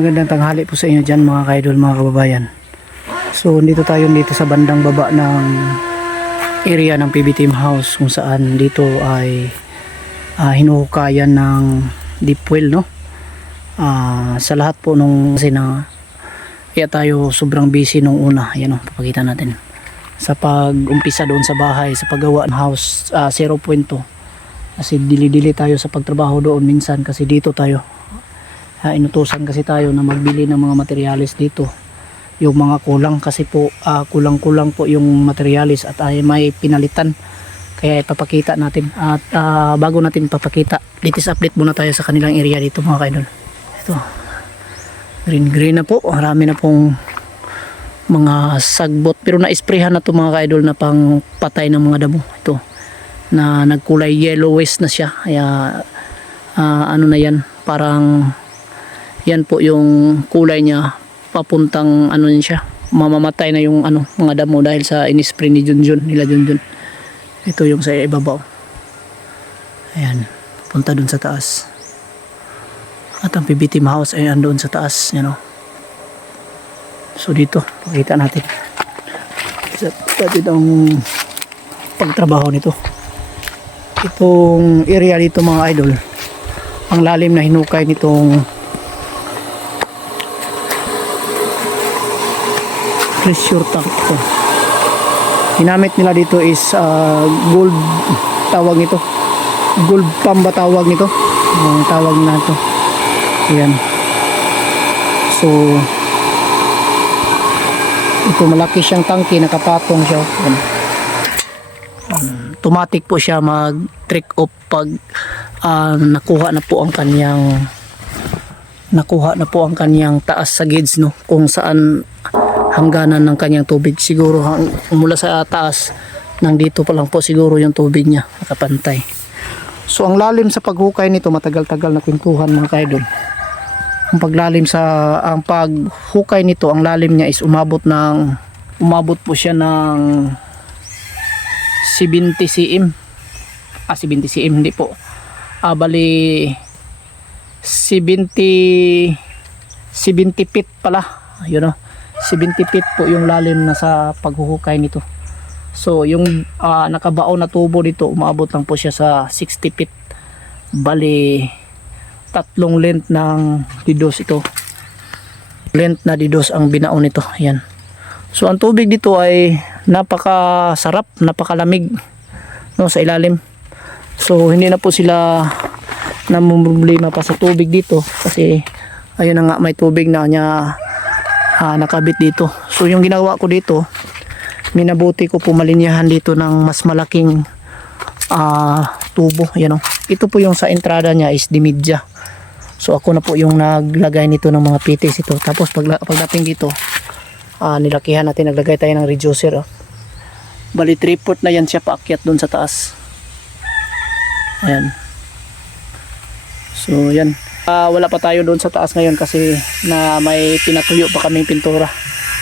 Magandang tanghali po sa inyo dyan mga ka-idol, mga kababayan. So dito tayo sa bandang baba ng area ng PB Team House, kung saan dito ay hinuhukayan ng deep well, no? Sa lahat po nung kasi na kaya tayo sobrang busy nung una. Ayan, papakita natin sa pag-umpisa doon sa bahay, sa paggawa ng house 0.2, kasi dili-dili tayo sa pagtrabaho doon minsan kasi dito tayo inutusan kasi tayo na magbili ng mga materyales dito, yung mga kulang kasi po kulang-kulang po yung materyales at ay may pinalitan, kaya ipapakita natin. At bago natin ipapakita, latest update muna tayo sa kanilang area dito mga kaidol. Ito, green na po, marami na pong mga sagbot, pero na-sprayhan na to mga kaidol na pang patay ng mga damo. Ito na nagkulay yellowish na siya, kaya ano na yan, parang yan po yung kulay niya, papuntang ano niya, mamamatay na yung mga damo dahil sa inispray ni Junjun, nila Junjun. Ito yung sa ibabaw, ayan, papunta dun sa taas. At ang PB Team House ay andoon sa taas, you know. So dito pakita natin ang pagtrabaho nito. Itong area dito mga idol, ang lalim na hinukay nitong pressure tank ito. Ginamit nila dito is gold, tawag nito gold pump ba tawag nito, ang tawag na ito. Ayan, so ito malaki siyang tangke, nakapatong siya. Automatic po siya mag trick off pag nakuha na po ang kanyang taas sa gauge, no, kung saan hangganan ng kanyang tubig. Siguro mula sa taas nang dito pa lang po siguro yung tubig niya nakapantay. So ang lalim sa paghukay nito, matagal-tagal na kwentuhan mga kaidol. Ang paghukay nito, ang lalim niya is umabot po siya ng 70 cm. 70 cm hindi po. Bali 70 feet pala. Yun, no? 70 feet po yung lalim na sa paghuhukay nito. So yung nakabaon na tubo dito, umabot lang po siya sa 60 feet. Bali tatlong length ng didos ito. Length na didos ang binaon nito. Ayan. So ang tubig dito ay napakasarap, napakalamig, no, sa ilalim. So hindi na po sila namumroblema pa sa tubig dito kasi ayun na nga, may tubig na niya nakabit dito. So yung ginawa ko dito, minabuti ko po malinyahan dito ng mas malaking tubo. Ayan, oh. Ito po yung sa entrada niya is dimidya. So ako na po yung naglagay nito ng mga pitis ito. Tapos pagdating dito, nilakihan natin, naglagay tayo ng reducer. Bali 3/4 na yan siya paakyat doon sa taas. Ayan. So yan. Wala pa tayo doon sa taas ngayon kasi na may pinatuyo pa kaming pintura.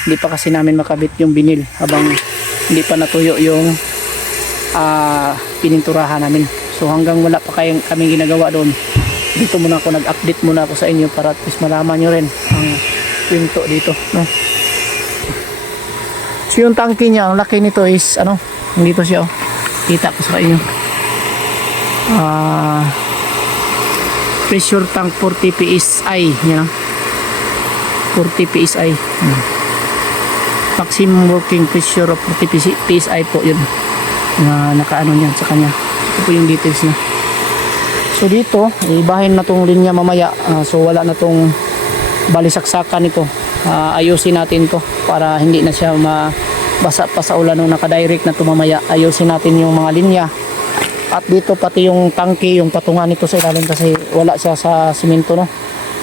Hindi pa kasi namin makabit yung binil habang hindi pa natuyo yung pininturahan namin. So hanggang wala pa kaming ginagawa doon, dito muna ako nag-update muna ako sa inyo para at least malaman nyo rin ang kwento dito, no? So yung tangke niya, ang laki nito is dito siya, oh. Kita ko sa inyo. Pressure tank 40 PSI, yan, 40 PSI. Maximum working pressure of 40 PSI po yun na nakaano niyan sa kanya. Ito po yung details niya. So dito ibahin na tong linya mamaya. So wala na tong balisaksakan nito. Ayusin natin to para hindi na siya mabasa pa sa ulan nung naka-direct na to mamaya. Ayusin natin yung mga linya. At dito pati yung tangke, yung patungan nito sa ilalim kasi wala siya sa simento, no.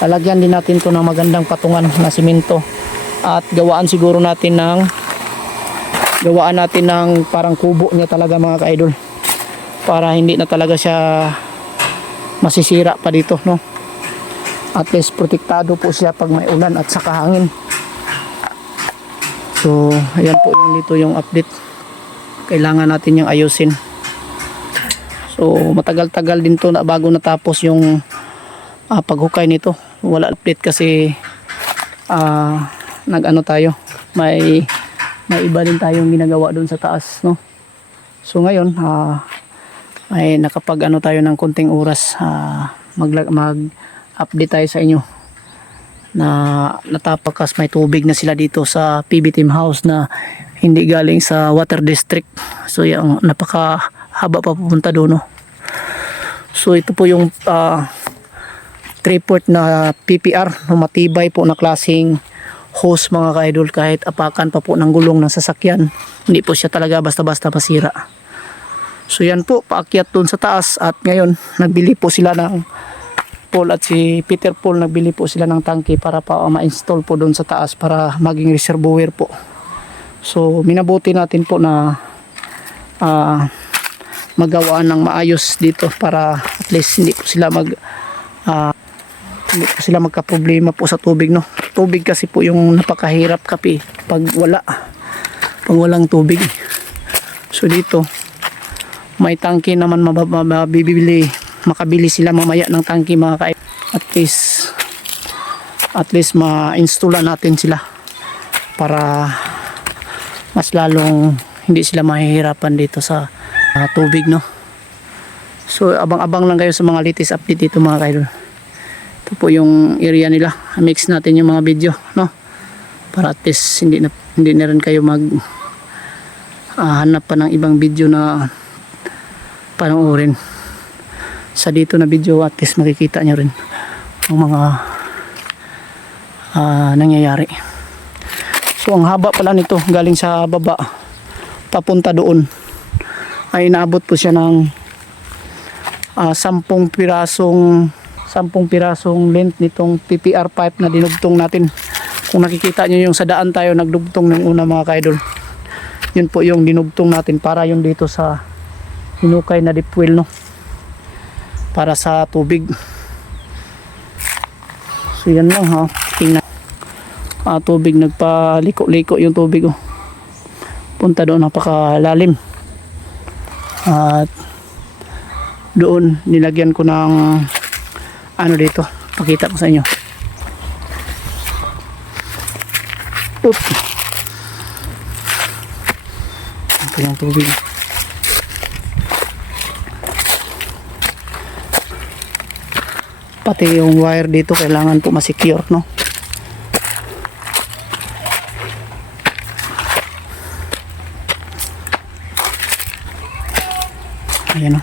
Lalagyan din natin to ng magandang patungan na simento. At gawaan natin ng parang kubo niya talaga mga ka-idol, para hindi na talaga siya masisira pa dito, no. At least protektado po siya pag may ulan at saka hangin. So ayan po yung dito yung update. Kailangan natin yung ayusin. So matagal-tagal din to na bago natapos yung paghukay nito. Wala update kasi nag-ano tayo, may iba din tayong ginagawa doon sa taas, no. So ngayon ay nakapag ano tayo ng konting oras, mag-update tayo sa inyo na natapakas may tubig na sila dito sa PB Team House na hindi galing sa water district. So yung napakahaba pa pupunta doon, no. So ito po yung 3-port na PPR na matibay po na klaseng hose mga ka-idol. Kahit apakan pa po ng gulong ng sasakyan, hindi po siya talaga basta-basta masira. So yan po, paakyat doon sa taas. At ngayon nagbili po sila ng Paul at si Peter Paul, nagbili po sila ng tangke para pa ma-install po doon sa taas para maging reservoir po. So minabuti natin po na magawaan ng maayos dito para at least hindi po sila hindi po sila magka-problema po sa tubig, no. Tubig kasi po yung napakahirap kapi pag walang tubig. So dito may tangke naman, makabili sila mamaya ng tangke mga ka. At least ma-installan natin sila para mas lalong hindi sila mahihirapan dito sa tubig, no. So abang-abang lang kayo sa mga latest update dito mga kaidol. Ito po yung area nila. Mix natin yung mga video, no, para at least hindi na rin kayo hanap pa ng ibang video na panoorin. Sa dito na video at least makikita nyo rin ang mga nangyayari. So ang haba pala nito, galing sa baba papunta doon ay inaabot po siya ng 10 pirasong length nitong PPR pipe na dinugtong natin. Kung nakikita nyo yung sa daan tayo nagdugtong ng una mga ka-idol, yun po yung dinugtong natin para yung dito sa hinukay na deep well, no, para sa tubig. So yan lang ha, tingnan tubig, nagpaliko-liko yung tubig, oh. Punta doon, napakalalim. At doon nilagyan ko ng ano dito, pakita ko sa inyo. Ito yung tubig. Pati yung wire dito kailangan po ma-secure, no. Ayan, no.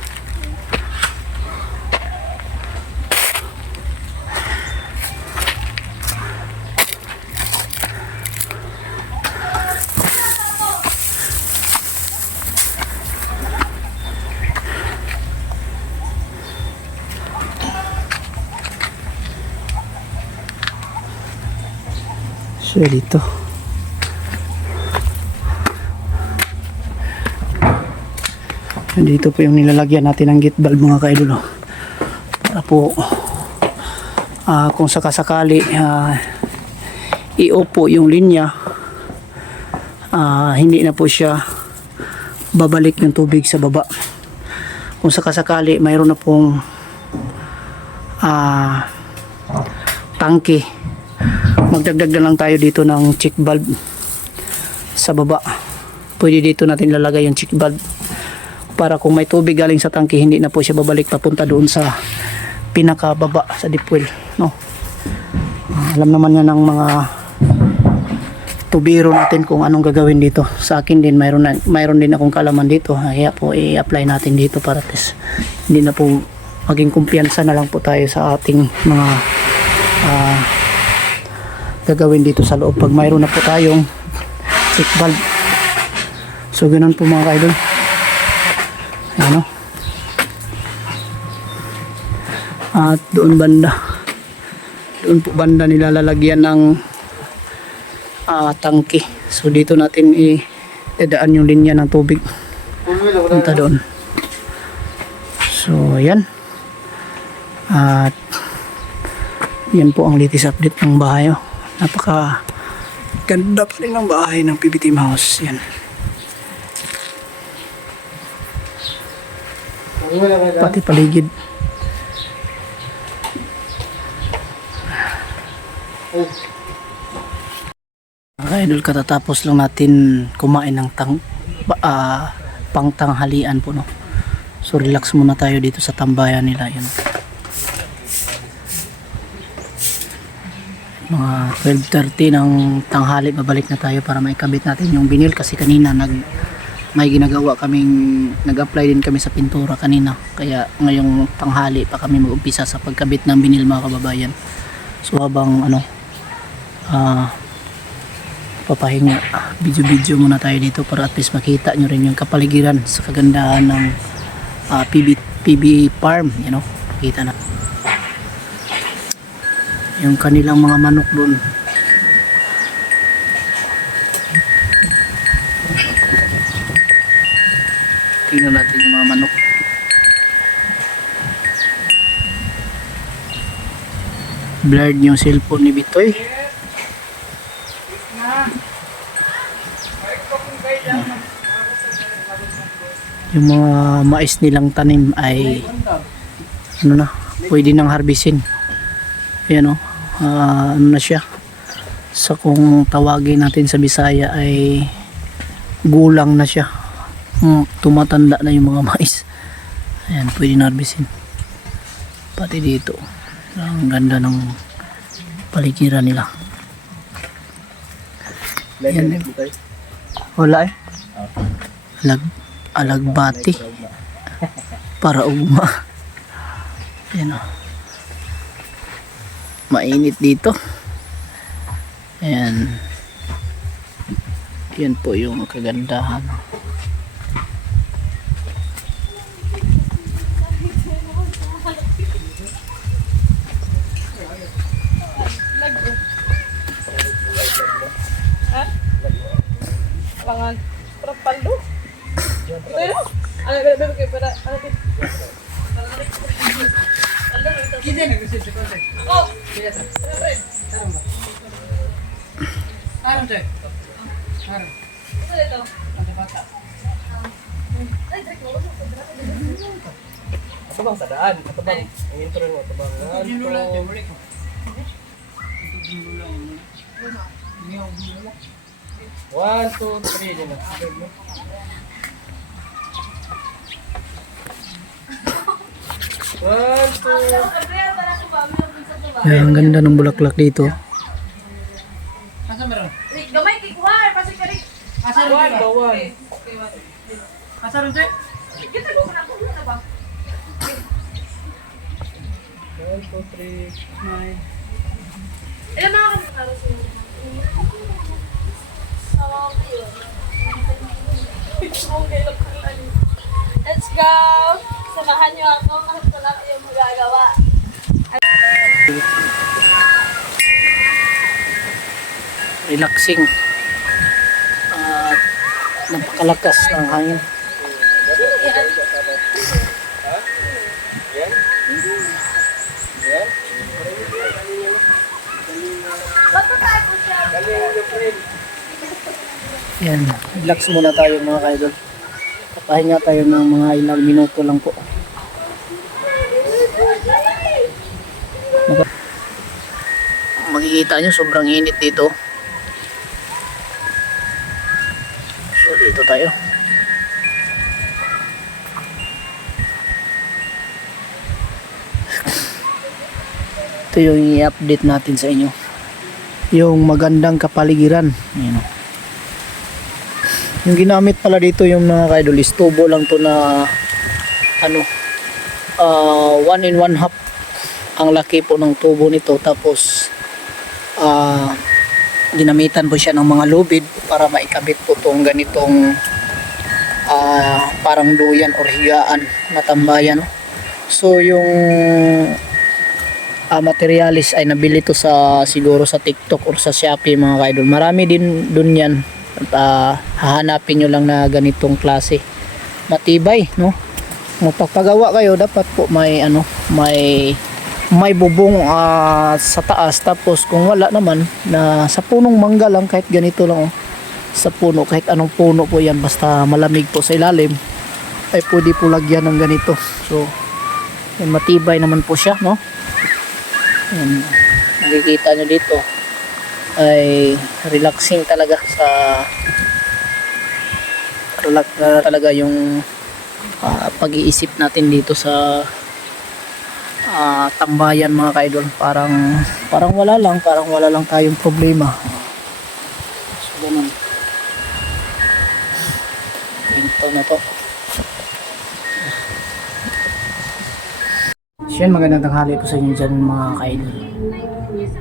So dito po yung nilalagyan natin ng gate valve mga ka-idol, oh. Para po kung sakasakali i-opo yung linya, hindi na po siya babalik yung tubig sa baba. Kung sakasakali mayroon na pong tangke, magdagdag na lang tayo dito ng check valve sa baba. Pwede dito natin lalagay yung check valve para kung may tubig galing sa tangke, hindi na po siya babalik papunta doon sa pinakababa sa deep well, no. Alam naman yan ng mga tubiro natin kung anong gagawin dito. Sa akin din mayroon din akong kaalaman dito, kaya po i-apply natin dito para hindi na po maging kumpiyansa na lang po tayo sa ating mga gagawin dito sa loob pag mayroon na po tayong check valve. So ganun po mga ka-idol, ano. At doon po banda nilalagyan ng tangke. So dito natin idadaan yung linya ng tubig punta doon. So yan, at yan po ang latest update ng bahay, oh. Napaka ganda pa rin ng bahay ng PB Team House. Yan, pati paligid. Idol, katatapos lang natin kumain ng pangtanghalian po, no. So relax muna tayo dito sa tambayan nila, yun. Mga 12:30 ng tanghali, babalik na tayo para maikabit natin yung vinyl kasi kanina may ginagawa kaming, nag-apply din kami sa pintura kanina, kaya ngayong tanghali pa kami mag-umpisa sa pagkabit ng vinyl, mga kababayan. So habang papahinga, video muna tayo dito para at least makita nyo rin yung kapaligiran sa kagandahan ng PB farm, you know. Kita na yung kanilang mga manok doon. Tingnan natin yung mga manok. Blurred yung cellphone ni Bitoy. Yung mga mais nilang tanim ay ano na, pwede nang harbisin. Ayan o, ano na siya, sa kung tawagin natin sa Bisaya ay gulang na siya. Tumatanda na yung mga mais. Ayan, pwede na harbisin. Pati dito, ang ganda ng paligiran nila. Ayan, wala eh, alagbati para ugma. Ayan o, mainit dito. Ayan, yan po yung kagandahan. Pangan Trapaldo. Pero ano ba kayo para ano din? Kita na kasi sa kontek. Oh. Aram tayo. Aram. Ito dito. Ang bata. Ay, direct mo sa daan. Ito bang sa daan? Ito bang ang intro mo ito bang? Ito lang yung break ko. Ito lang yung 1, 2, 3 din na. Ayan, ang ganda ng bulaklak dito. Asa meron? Gamay kay kuha, pasig ka rin. Asa ron ba? Asa ron tayo? Kita ko na ko na ba? 1, 2, 3, 9. Ilan mga karos mo? Let's go! Samahan niyo ako kahit wala kayong magagawa. Relaxing at napakalakas ng hangin. Yan, relax muna tayo mga kaidol. Papahinga tayo ng mga ilang minuto lang po. Makikita nyo sobrang init dito. So dito tayo. Ito yung i-update natin sa inyo, yung magandang kapaligiran. Ayan. Yung ginamit pala dito yung mga kaidol is tubo lang to na ano, 1 in 1/2 ang laki po ng tubo nito. Tapos ginamitan po siya ng mga lubid para maikabit po tong ganitong parang duyan or higaan na tambayan, no? So yung materialis ay nabili to sa siguro sa TikTok or sa Shopee mga kaidol. Marami din dun yan. At hahanapin nyo lang na ganitong klase, matibay, no? Magpapagawa kayo dapat po may ano, may bubong sa taas. Tapos kung wala naman, na sa punong mangga lang, kahit ganito lang, oh, sa puno, kahit anong puno po yan, basta malamig po sa ilalim, ay pwede po lagyan ng ganito. So yan, matibay naman po siya, no? Yan, nakikita nyo dito ay relaxing talaga sa relax na talaga yung pag-iisip natin dito sa tambayan mga kaidol. Parang wala lang tayong problema. So ganun. Ito na to. Siyan, magandang tanghali po sa inyo dyan mga kaidol.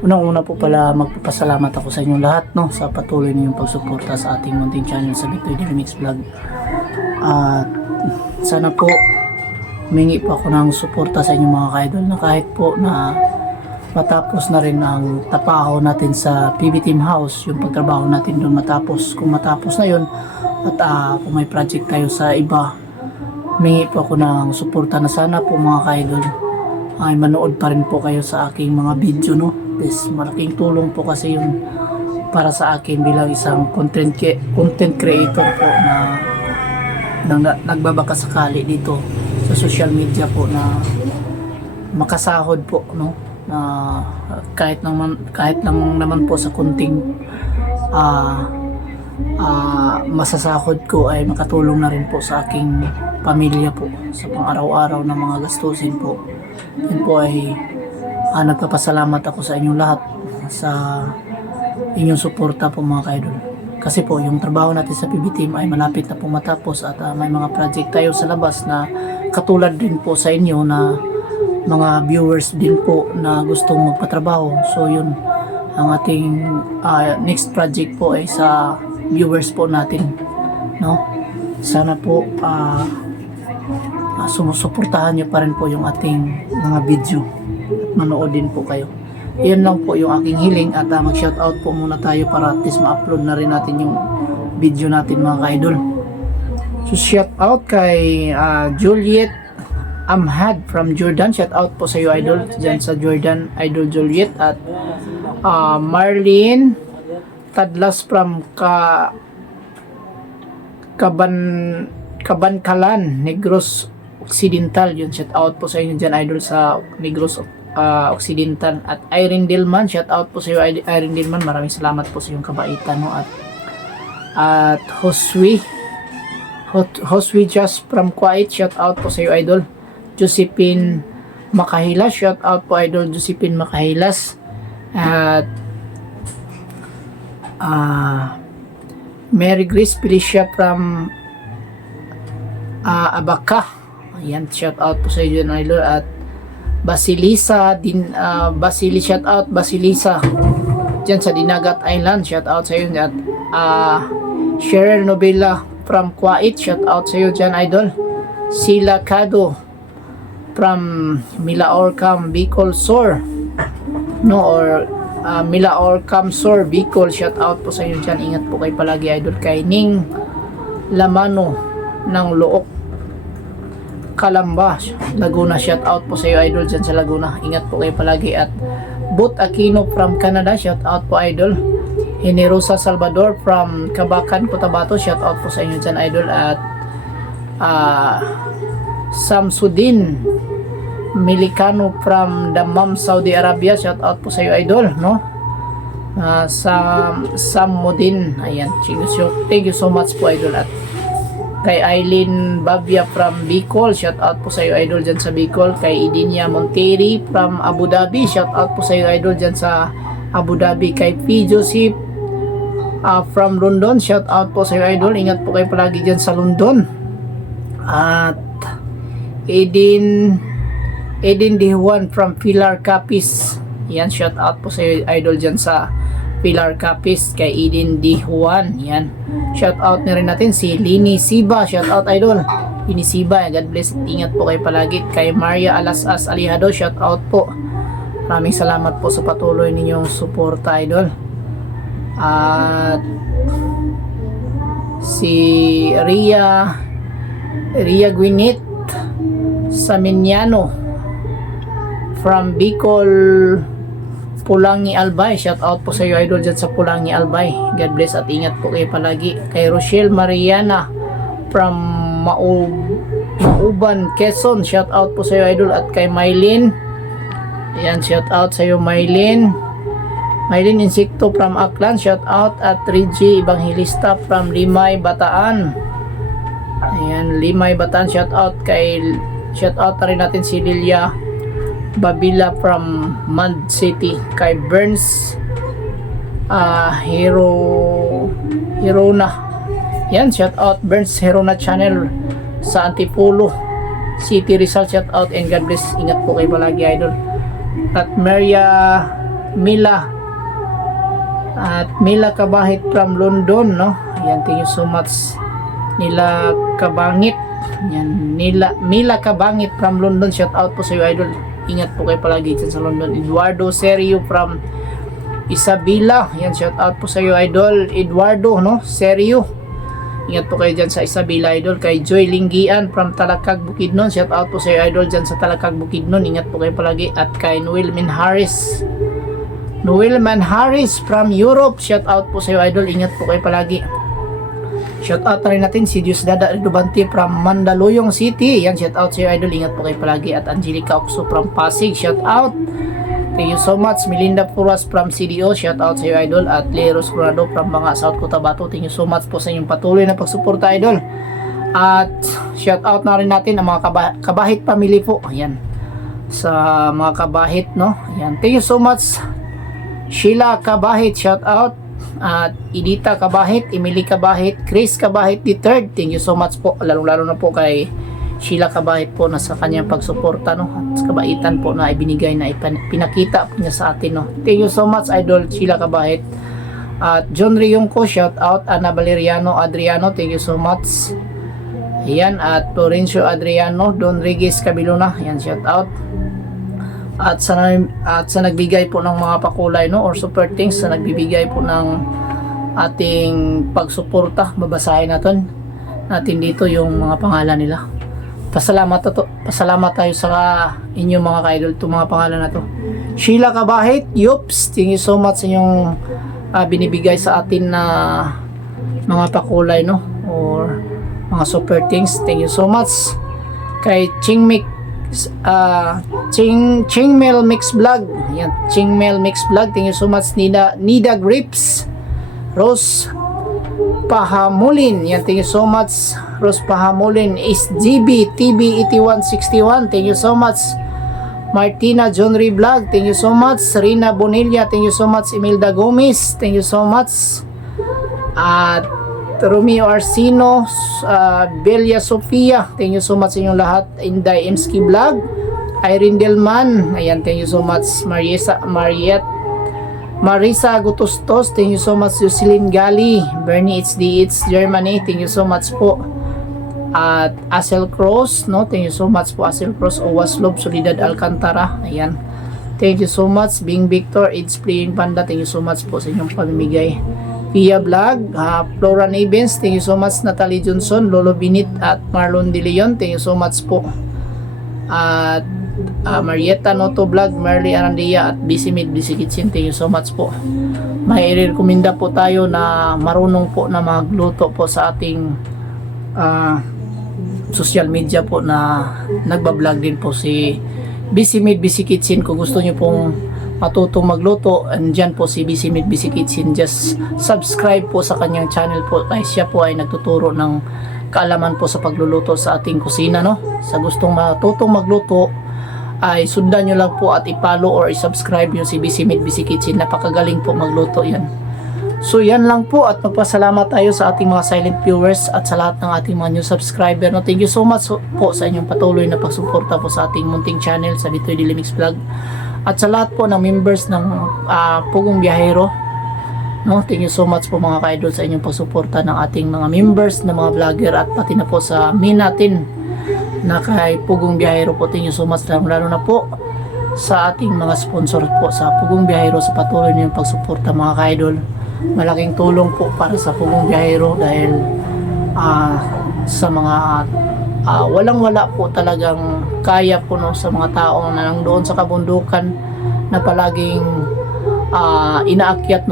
Unang-una po pala magpapasalamat ako sa inyong lahat, no, sa patuloy ninyong pagsuporta sa ating munting channel sa Bitoy Daily Mix Vlog. At sana po humingi po ako ng suporta sa inyong mga kaidol na kahit po na matapos na rin ang trabaho natin sa PB Team House, yung pagtrabaho natin doon kung matapos na yun at kung may project tayo sa iba, humingi po ako ng suporta na sana po mga kaidol ay manood pa rin po kayo sa aking mga video, no. Yes, malaking tulong po kasi yun para sa akin bilang isang content creator po na nagbabakasakali dito sa social media po na makasahod po, no, na kahit lang naman po sa kunting masasahod ko ay makatulong na rin po sa aking pamilya po sa pang-araw-araw na mga gastusin po. Yun po ay nagpapasalamat ako sa inyong lahat sa inyong suporta po mga kaidol. Kasi po yung trabaho natin sa PB Team ay malapit na po matapos at may mga project tayo sa labas na katulad din po sa inyo na mga viewers din po na gustong magpatrabaho. So yun, ang ating next project po ay sa viewers po natin, no. Sana po sumusuportahan nyo pa rin po yung ating mga video at manood din po kayo. Yan lang po yung aking hiling at mag-shoutout po muna tayo para at least ma-upload na rin natin yung video natin mga ka-idol. So shoutout kay Juliet Amhad from Jordan. Shoutout po sa iyo idol dyan sa Jordan, Idol Juliet. At Marlene Tadlas from Kabankalan, Negros Occidental. Yun, shout out po sa inyo dyan idol sa Negros Occidental. At Irene Dilman, shout out po sa iyo Irene Dilman, maraming salamat po sa iyong kabaitan, no. At Hoswi Just from Kuwait, shout out po sa iyo idol. Josephine Makahilas, shout out po idol Josephine Makahilas. At Mary Grace Felicia from Abaca, ayan, shout out po sa iyo idol. At Basilisa shout out Basilisa dyan sa Dinagat Island, shout out sa iyo. At Cheryl Novela from Kuwait, shout out sa iyo dyan idol. Sila Cado from Milaorcam Bicol Sur, no, or Milaorcam Sur Bicol, shout out po sa inyo dyan. Ingat po kayo palagi idol. Kay Ning Lamano ng Look Calamba, Laguna, shout out po sa iyo idol dyan sa Laguna. Ingat po kayo palagi. At Boot Aquino from Canada, shout out po idol. Generosa Salvador from Kabakan, Cotabato, shout out po sa inyo dyan idol. At Samsudin Milikano from Dammam, Saudi Arabia, shout out po sa iyo idol, no. Samudin, ayan, thank you so much po idol. At kay Eileen Babia from Bicol, shout out po sa iyo idol dyan sa Bicol. Kay Idinia Monteri from Abu Dhabi, shout out po sa iyo idol dyan sa Abu Dhabi. Kay P. Joseph from London, shout out po sa iyo idol. Ingat po kayo palagi dyan sa London. At Eden Dihuan from Pilar Capiz, yan, shout out po sa iyo idol dyan sa Pilar Capiz. Kay Eden Dihuan, yan, shout out na rin natin. Si Lini Siba, shout out idol Lini Siba, God bless, ingat po kayo palagi. Kay Maria Alasas Alihado, shout out po, maraming salamat po sa patuloy ninyong suporta idol. At si Ria Gwinit Saminiano from Bicol Pulangi Albay, shout out po sa iyo idol dyan sa Pulangi Albay, God bless at ingat po kayo palagi. Kay Rochelle Mariana from Mauban, Quezon, shout out po sa iyo idol. At kay Mylene, ayan, shout out sa iyo Mylene Maylin Insekto from Aklan, shout out. At Reggie Evangelista from Limay, Bataan. Ayan, Limay, Bataan, shout out na rin natin si Lilia Babila from Mand City. Kay Burns Hirona. Yan, shout out Burns Hirona channel sa Antipolo City, Rizal, shout out and God bless. Ingat po kayo palagi, idol. At Mila Kabahit from London, no? Ayan, thank you so much. Nila Kabangit. Yan, Mila Kabangit from London, shout out po sa iyo, idol. Ingat po kayo palagi dyan sa London. Eduardo Serio from Isabela. Yan, shout out po sa iyo, idol. Eduardo, no? Serio. Ingat po kayo dyan sa Isabela, idol. Kay Joy Linggian from Talakag, Bukidnon, shout out po sa iyo, idol, dyan sa Talakag, Bukidnon. Ingat po kayo palagi. At kay Noelman Harris from Europe, shout out po sa iyo, idol. Ingat po kayo palagi. Shout out na rin natin si Diosdada Dubante from Mandaluyong City. Yan, shout out sa iyo, idol. Ingat po kayo palagi. At Angelica Oxo from Pasig, shout out. Thank you so much. Melinda Puras from CDO, shout out sa iyo, idol. At Leros Coronado from mga South Cotabato, thank you so much po sa inyong patuloy na pagsuporta, idol. At shout out na rin natin ang mga Kabahit family po. Ayan, sa mga Kabahit, no? Ayan, thank you so much. Sheila Kabahit, shout out. At Edita Kabahit, Emily Kabahit, Chris Kabahit III, thank you so much po. Lalo na po kay Sheila Kabahit po na sa kanyang pagsuporta, no? At kabaitan po na ibinigay na pinakita po niya sa atin, no? Thank you so much, idol Sheila Kabahit. At John Riyongko, shout out. Ana Valeriano Adriano, thank you so much. Ayan, at Florencio Adriano, Don Regis Cabilona, ayan, shout out. At sa nagbigay po ng mga pakulay, no, or super things, sa nagbibigay po ng ating pagsuporta, babasahin natin dito yung mga pangalan nila. Pasalamat tayo sa inyong mga ka-idol, itong mga pangalan na to. Sheila Kabahit, yups, thank you so much sa inyong binibigay sa atin na mga pakulay, no, or mga super things. Thank you so much. Kay Chingmel Mix Vlog. Ayan, Chingmel Mix Vlog. Thank you so much. Nida Grips. Rose Pahamulin. Ayan, thank you so much. Rose Pahamulin. SGB TV 8161. Thank you so much. Martina Johnry Vlog. Thank you so much. Rina Bonilla. Thank you so much. Imelda Gomez. Thank you so much. At Romeo Arsino, Belia Sofia, thank you so much sa inyong lahat. Inday Emski Vlog, Irene Delman, ayan, thank you so much. Marisa Gutostos, thank you so much. Jocelyn Gali, Bernie It's Germany, thank you so much po. At Asel Cross, no, thank you so much po. Asel Cross, Owaslov, Solidad Alcantara, ayan, thank you so much. Bing Victor, It's Playing Panda, thank you so much po sa inyong pamimigay. Pia Vlog, Flora Navens, thank you so much. Natalie Johnson, Lolo Binit at Marlon De Leon, thank you so much po. At Marietta Noto Vlog, Merly Arandia at Bisimid Bisikitsin, thank you so much po. May i-recommenda po tayo na marunong po na magluto po sa ating social media po na nagbablog din po si Bisimid Bisikitsin. Kung gusto nyo pong matutong magluto, andyan po si Bisimid Bisikitsin, just subscribe po sa kanyang channel po, ay siya po ay nagtuturo ng kaalaman po sa pagluluto sa ating kusina, no? Sa gustong matutong magluto ay sundan nyo lang po at i-follow or i-subscribe yung si Bisimid Bisikitsin. Napakagaling po magluto yan. So yan lang po, at magpasalamat tayo sa ating mga silent viewers at sa lahat ng ating mga new subscriber, no? Thank you so much po sa inyong patuloy na pagsuporta po sa ating munting channel sa Bitoy Dilimix Vlog. At sa lahat po ng members ng Pugong Biyahero, no, thank you so much po mga ka-idol sa inyong pagsuporta ng ating mga members na mga vlogger, at pati na po sa main natin na kay Pugong Biyahero po. Thank you so much, lalo na po sa ating mga sponsor po sa Pugong Biyahero sa patuloy niyong pagsuporta mga ka-idol. Malaking tulong po para sa Pugong Biyahero dahil sa mga walang-wala po talagang kaya po, no, sa mga taong na nandoon sa kabundukan na palaging inaakyat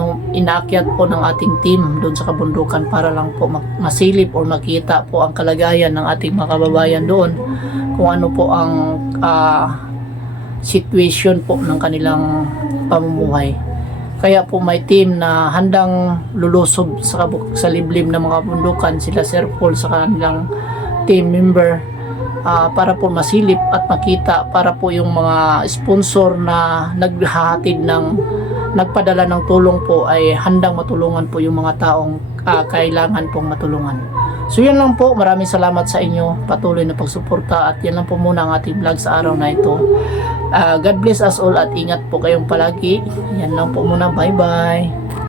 po ng ating team doon sa kabundukan para lang po masilip o makita po ang kalagayan ng ating mga kababayan doon, kung ano po ang situation po ng kanilang pamumuhay. Kaya po may team na handang lulusob sa liblib ng mga bundukan, sila Sir Paul sa kanilang team member, para po masilip at makita, para po yung mga sponsor na naghahatid ng nagpadala ng tulong po ay handang matulungan po yung mga taong kailangan pong matulungan. So yan lang po, maraming salamat sa inyo, patuloy na pagsuporta, at yan lang po muna ang ating vlog sa araw na ito. God bless us all at ingat po kayong palagi. Yan lang po muna, bye bye.